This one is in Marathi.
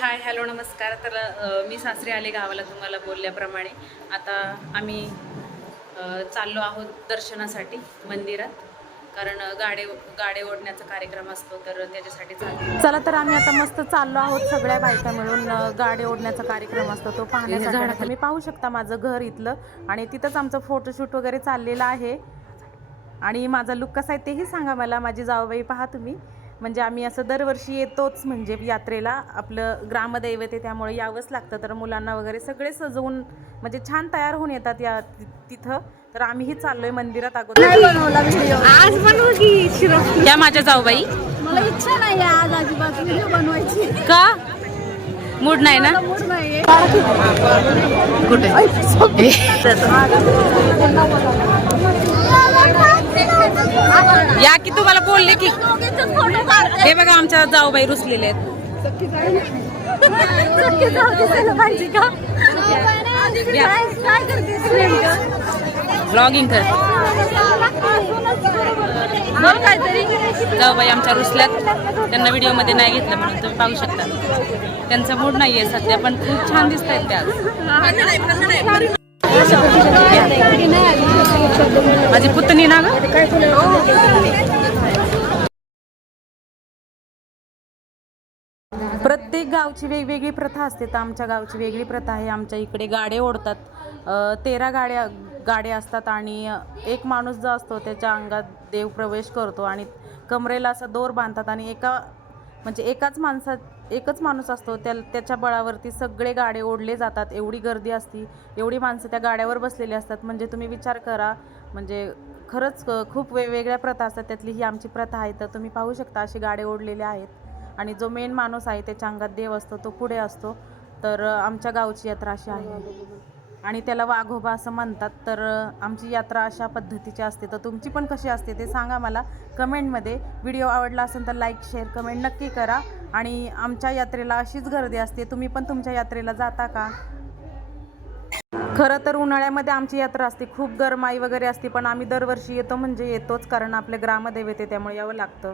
हाय हॅलो नमस्कार. तर मी सासरी आले गावाला तुम्हाला बोलल्याप्रमाणे. आता आम्ही चाललो आहोत दर्शनासाठी मंदिरात. कारण गाडे गाडे ओढण्याचा कार्यक्रम असतो तर त्याच्यासाठी चला तर आम्ही आता मस्त चाललो आहोत सगळ्या बायका मिळून गाडी ओढण्याचा कार्यक्रम असतो तो पाहण्यासाठी तुम्ही पाहू शकता माझं घर इथलं आणि तिथंच आमचं फोटोशूट वगैरे चाललेलं आहे. आणि माझा लुक कसा आहे तेही सांगा मला माझी जावबाई पहा तुम्ही. म्हणजे आम्ही असं दरवर्षी येतोच म्हणजे यात्रेला. आपलं ग्रामदैवत आहे त्यामुळे यावंच लागतं. तर मुलांना वगैरे सगळे सजवून म्हणजे छान तयार होऊन येतात या तिथं. तर आम्हीही चाललोय मंदिरात अगोदर. आज बनवू की या माझ्या जाऊबाई. मला इच्छा नाही आज अजिबात व्हिडिओ बनवायची. का? मूड नाही ना? मूड नाही या की तुम्हाला बोलले की हे बघा आमच्या जाऊबाई रुसलेले आहेत. जाऊ ब्लॉगिंग कर. जाऊबाई आमच्या रुसल्यात. त्यांना व्हिडिओमध्ये नाही घेतलं म्हणून तुम्ही पाहू शकता. त्यांचा मूड नाही आहे सध्या पण खूप छान दिसत आहेत त्या माझी पुतणी ना ग? गावची वेगवेगळी प्रथा असते. तर आमच्या गावची वेगळी प्रथा आहे. आमच्या इकडे गाडे ओढतात. तेरा गाड्या गाड्या असतात आणि एक माणूस जो असतो त्याच्या अंगात देव प्रवेश करतो आणि कमरेला असा दोर बांधतात आणि एका म्हणजे एकाच माणसात एकच माणूस असतो. त्या त्याच्या बळावरती सगळे गाडे ओढले जातात. एवढी गर्दी असती. एवढी माणसं त्या गाड्यावर बसलेली असतात. म्हणजे तुम्ही विचार करा. म्हणजे खरंच खूप वेगवेगळ्या प्रथा असतात. त्यातली ही आमची प्रथा आहे. तर तुम्ही पाहू शकता अशी गाडे ओढलेले आहेत. आणि जो मेन माणूस आहे त्याच्या अंगात देव असतो तो पुढे असतो. तर आमच्या गावची यात्रा अशी आहे. आणि त्याला वाघोबा असं म्हणतात. तर आमची यात्रा अशा पद्धतीची असते. तर तुमची पण कशी असते ते सांगा मला. कमेंटमध्ये. व्हिडिओ आवडला असेल तर लाईक शेअर कमेंट नक्की करा. आणि आमच्या यात्रेला अशीच गर्दी असते. तुम्ही पण तुमच्या यात्रेला जाता का? खरं तर उन्हाळ्यामध्ये आमची यात्रा असते. खूप गरमाई वगैरे असते. पण आम्ही दरवर्षी येतो म्हणजे येतोच. कारण आपले ग्रामदैवत त्यामुळे यावं लागतं.